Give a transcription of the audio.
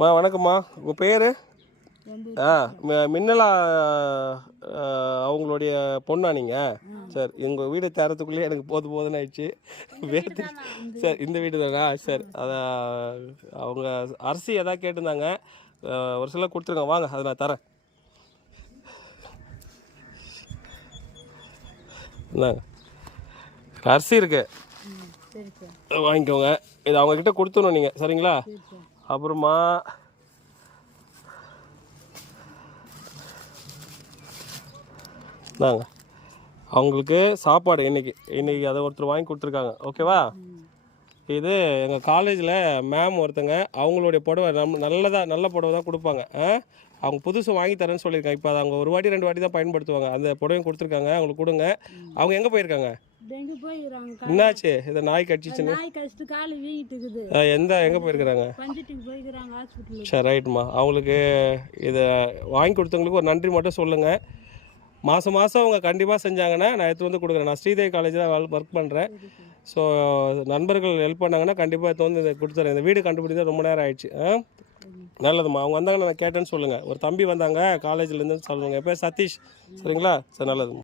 வணக்கம்மா. உங்கள் பேர்? மின்னலா அவங்களுடைய பொண்ணா நீங்கள்? சார் எங்கள் வீடு தரத்துக்குள்ளேயே எனக்கு போதுன்னு ஆயிடுச்சு. வேறு சார் இந்த வீடு தானா? சார் அதான் அவங்க அரிசி எதாவது கேட்டிருந்தாங்க, ஒரு சில கொடுத்துருங்க. வாங்க, அதை நான் தரேன். இந்தாங்க, அரிசி இருக்கு, வாங்கிக்கோங்க. இது அவங்கக்கிட்ட கொடுத்துடணும் நீங்கள், சரிங்களா? அப்புறமா தாங்க அவங்களுக்கு சாப்பாடு இன்னைக்கு அதை ஒருத்தர் வாங்கி கொடுத்துருக்காங்க, ஓகேவா? இது எங்கள் காலேஜில் மேம் ஒருத்தங்க, அவங்களுடைய புடவை நல்ல புடவை தான் கொடுப்பாங்க. அவங்க புதுசு வாங்கி தரேன்னு சொல்லியிருக்காங்க. இப்போ அதை அவங்க ஒரு வாட்டி 2 வாட்டி தான் பயன்படுத்துவாங்க. அந்த புடவையும் கொடுத்துருக்காங்க, அவங்களுக்கு கொடுங்க. அவங்க எங்கே போயிருக்காங்க? என்னாச்சு? இதை நாய் கடிச்சிச்சுன்னு எங்கே போயிருக்கிறாங்க? சரி, ரைட்டுமா. அவங்களுக்கு இதை வாங்கி கொடுத்தவங்களுக்கு ஒரு நன்றி மட்டும் சொல்லுங்கள். மாதம் அவங்க கண்டிப்பாக செஞ்சாங்கன்னா நான் எடுத்து வந்து கொடுக்குறேன். நான் ஸ்ரீதேவி காலேஜில் ஒர்க் பண்ணுறேன். ஸோ நண்பர்கள் ஹெல்ப் பண்ணாங்கன்னா கண்டிப்பாக எடுத்து வந்து இதை கொடுத்துறேன். இந்த வீடு கண்டுபிடிச்சா ரொம்ப நேரம் ஆயிடுச்சு. நல்லதும்மா. அவங்க வந்தாங்கன்னா நான் கேட்டேன்னு சொல்லுங்கள். ஒரு தம்பி வந்தாங்க காலேஜ்லேருந்து சொல்லுங்கள். என் பேர் சதீஷ், சரிங்களா? சரி, நல்லதும்மா.